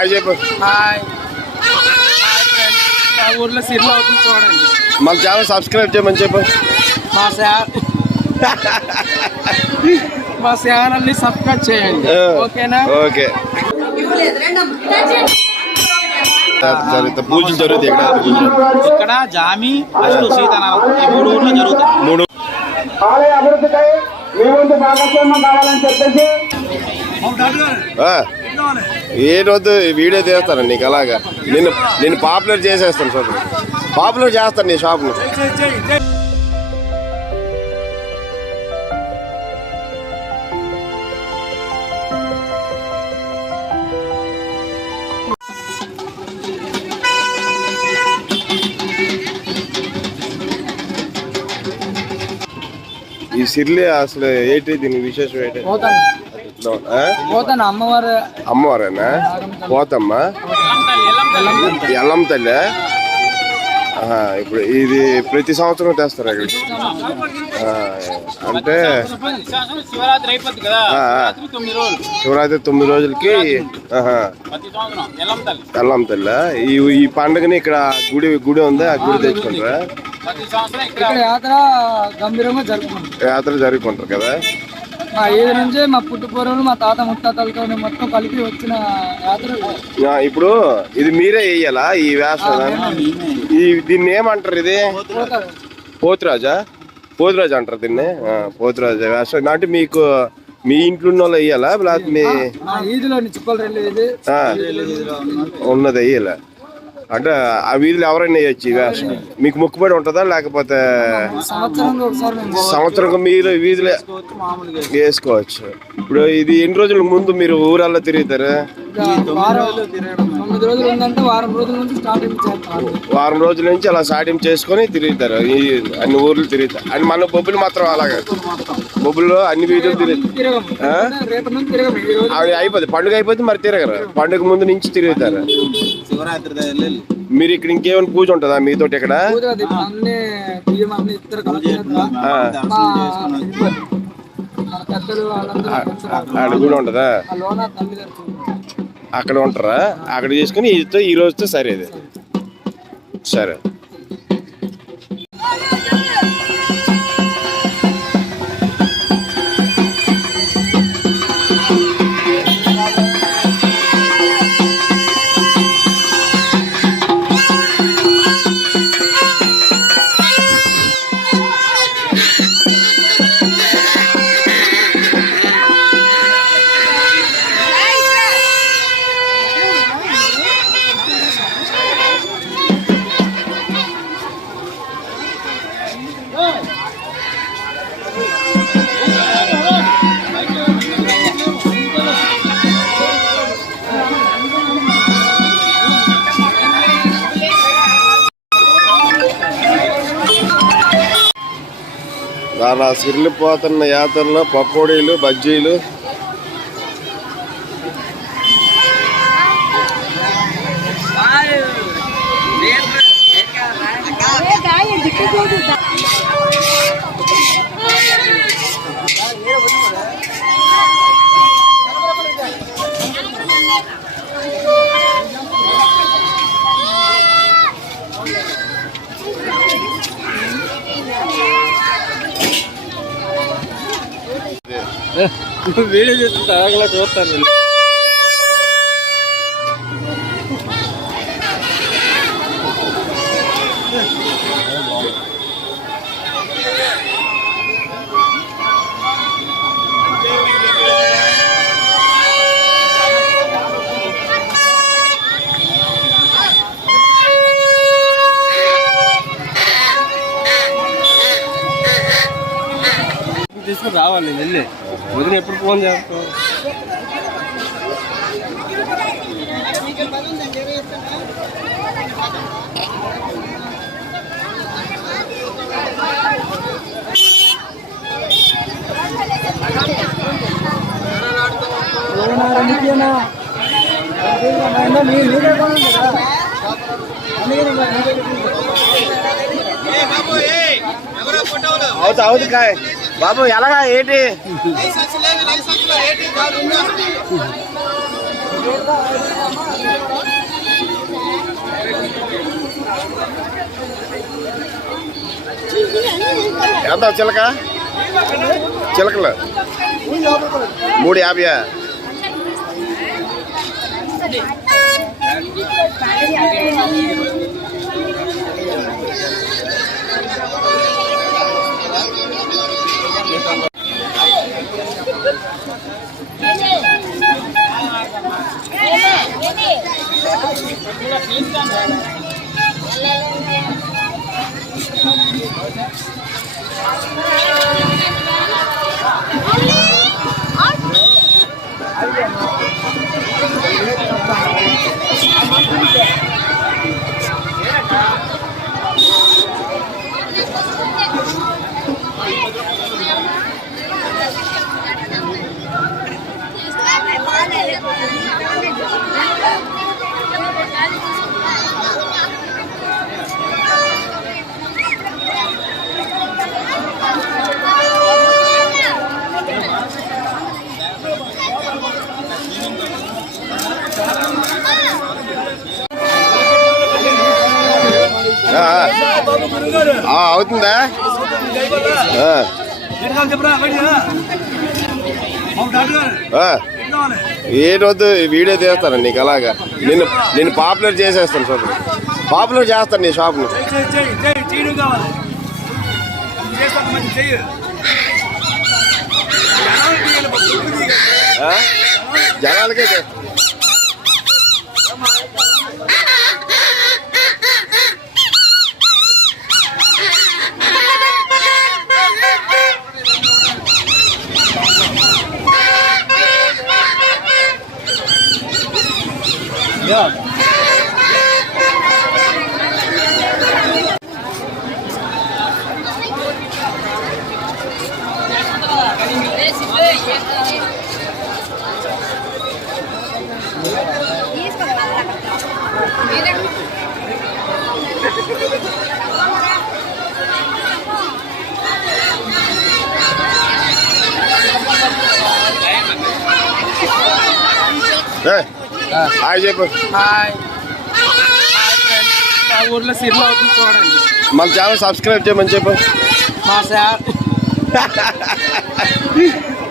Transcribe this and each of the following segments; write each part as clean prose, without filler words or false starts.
Hi చెప్పు. Hi ఊర్లో సిర్లో అవుతుంది చూడండి. మన ఛానల్ సబ్స్క్రైబ్ చేయమని చెప్పు. మా ఛానల్ని సబ్స్క్రైబ్ చేయండి. ఓకేనా? ఓకే. పూజలు జరుగుతాయి ఇక్కడ జామి అసలు సీతారామ ఈ 3 ఊర్లో జరుగుతాయి. 3 ఆలయ అభివృద్ధికై మీ వంతు భాగస్వామ్యం కావాలని చెప్పేసి ఏ రోజు వీడియో తీస్తాను నీకు. అలాగా నేను పాపులర్ చేసేస్తాను. షాప్ పాపులర్ చేస్తాను నీ షాప్ను. ఈ సిర్లే అసలు ఏంటి దీని విశేషం ఏంటి? అమ్మవారేనా? పోతమ్మా ఎల్లమ్మ తల్లి. ఇప్పుడు ఇది ప్రతి సంవత్సరం తెస్తారు ఇక్కడ. అంటే శివరాత్రి 9 రోజులకి ఎల్లమ్మ తల్లి. ఈ పండుగని ఇక్కడ గుడి ఉంది, ఆ గుడి తెచ్చుకుంటారా? యాత్ర జరుపుకుంటారు కదా. మా ఏది నుంచే మా పుట్టుపూర్వులు మా తాత ముత్తాతలతో మొత్తం కలిపి వచ్చిన యాత్ర. ఇప్పుడు ఇది మీరే వేయాలా ఈ వేషం? దీన్ని ఏమంటారు? ఇది పోతురాజా? పోతురాజు అంటారు దీన్ని. పోతురాజా వేషం అంటే మీకు మీ ఇంట్లో ఉన్న వాళ్ళు వేయాలా? లేకపోతే మీ ఈదిలో ఉన్నది వేయాలా? అంటే ఆ వీధులు ఎవరైనా వేయచ్చు ఈ వేషం? మీకు మొక్కుబడి ఉంటుందా లేకపోతే సంవత్సరం మీరు వీధులు వేసుకోవచ్చు? ఇప్పుడు ఇది ఎన్ని రోజుల ముందు మీరు ఊరల్లో తిరుగుతారు? వారం రోజుల నుంచి అలా స్టార్టింగ్ చేసుకొని తిరుగుతారు. అన్ని ఊర్లు తిరుగుతారు. అని మన బొబ్బులు మాత్రం అలాగే బొబ్బుల్లో అన్ని వీధులు తిరుగుతారు. అవి అయిపోతుంది, పండుగ అయిపోతే మరి తిరగరు. పండుగ ముందు నుంచి తిరుగుతారు. మీరు ఇక్కడ ఇంకేమైనా పూజ ఉంటుందా మీతో ఇక్కడ? అక్కడ కూడా ఉంటుందా? అక్కడ ఉంటారా? అక్కడ చేసుకుని ఈ రోజుతో సరేది. సరే. అలా సిరిలిపోతున్న యాత్రలో పకోడీలు, బజ్జీలు, వీడియో చూస్తే అలా చూస్తాను. తీసుకుని రావాలి నేను వెళ్ళి. వదిన ఎప్పుడు ఫోన్ చేస్తాను? అవుతుంది కాయ బాబు. ఎలాగా ఏంటి ఎంత చిలక చిలకలు 350. అవుతుందా? ఏంటొద్దు వీడియో తీస్తాను నీకు అలాగా. నేను పాపులర్ చేసేస్తాను షాప్, పాపులర్ చేస్తాను నీ షాప్ను. జనాలకే చేస్తాను. హాయ్ చెప్పు. హాయ్ మా ఊర్లో సిర్లు అవుతుంది చూడండి. మన ఛానల్ సబ్స్క్రైబ్ చేయమని చెప్పు.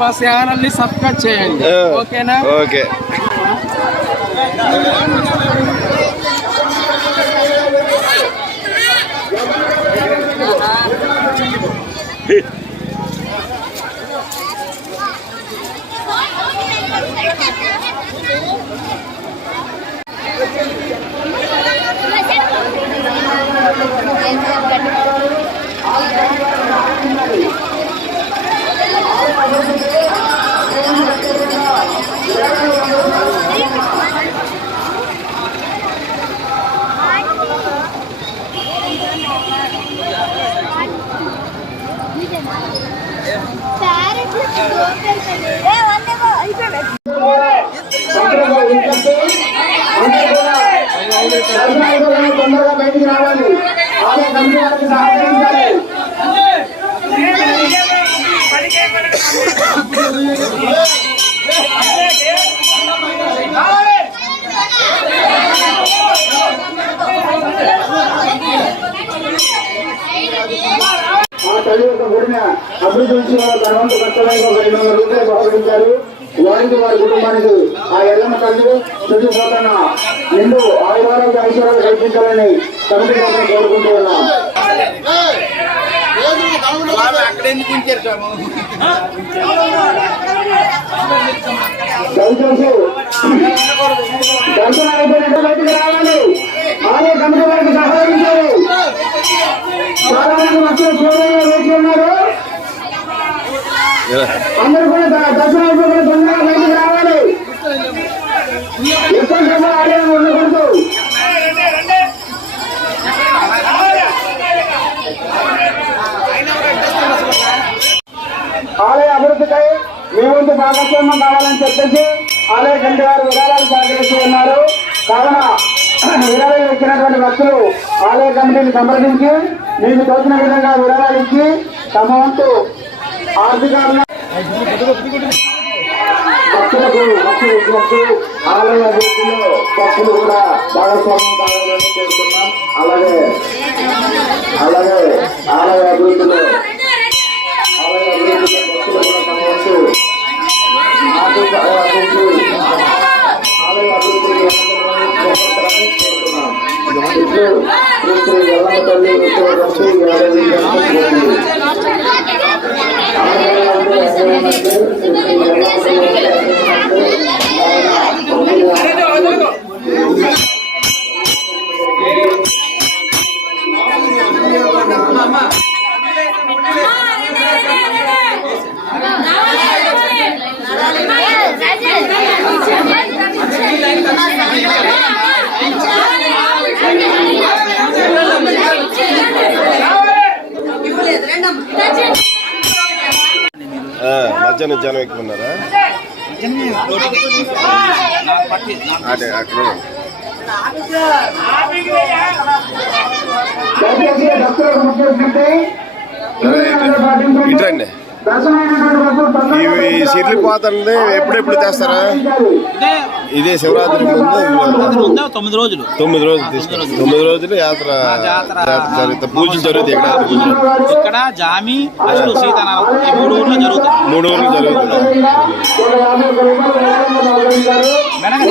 మా ఛానల్ని సబ్స్క్రైబ్ చేయండి. ఓకేనా? ఓకే. తొందరగా బయటికి రావాలి. ఆలయ కమిటీ వారికి సహకరించాలి. ఆ తల్లి యొక్క గుడిని అభివృద్ధి నుంచి ధనవంతు ఖర్చులకు ఒక 200 రూపాయలు సహకరించారు. వారికి వారి కుటుంబానికి ఆ ఎల్లమ్మ తల్లి తుది పోతన నిండు ఆయువారోగ్య ఐశ్వర్యాలు కల్పించాలని కమిటీ కోసం కోరుకుంటూ ఉన్నాం. దయచేసి దర్శనం అయిపోయినట్టు బయటికి రావాలి. ఆలయ కమిటీ వారికి సహకరించారు. చాలా మంది భక్తులు చూడగా వేచి ఉన్నారు. అందరూ కూడా దర్శనం అయిపోయిన తొందరగా బయటికి రావాలి. ఎక్కువ ఆలయం ఉండకూడదు. ఆలయ అభివృద్ధికై మీ వంతు భాగస్వామ్యం కావాలని చెప్పేసి ఆలయ కమిటీ వారు విరాళాలు సహకరిస్తూ ఉన్నారు. కావున విరాళాలు ఇచ్చినటువంటి భక్తులు ఆలయ కమిటీని సంప్రదించి మీకు తోచిన విధంగా విరాళాలు ఇచ్చి తమ వంతు ఆర్థిక భక్తులకు ఆలయ అభివృద్ధిలో భక్తులు కూడా భాగస్వామ్యం కావాలని కోరుతున్నాం. అలాగే ఆలయ అభివృద్ధిలో భక్తులు కూడా తమ వంతు ఆర్థిక అభివృద్ధి ఆలయ అభివృద్ధిని చేపట్టాలని కోరుతున్నాం. ఇప్పుడు శ్రీ ఎల్లమ్మ తల్లి ఉత్సవ కమిటీ 50 మధ్యాహ్నం జనం ఎక్కున్నారా అదే అక్కడ ఇట్రండి ఇవి సీట్లు పోతుంది ఎప్పుడెప్పుడు తెస్తారా ఇదే శివరాత్రి ముందు 9 రోజులు 9 రోజులు తీసుకుంటారు 9 రోజులు యాత్ర జరుగుతుంది పూజలు జరుగుతాయి ఇక్కడ జామి అసలు సీతారామం ఈ 3 ఊర్లో జరుగుతుంది 3 ఊర్లు జరుగుతుంది వెనక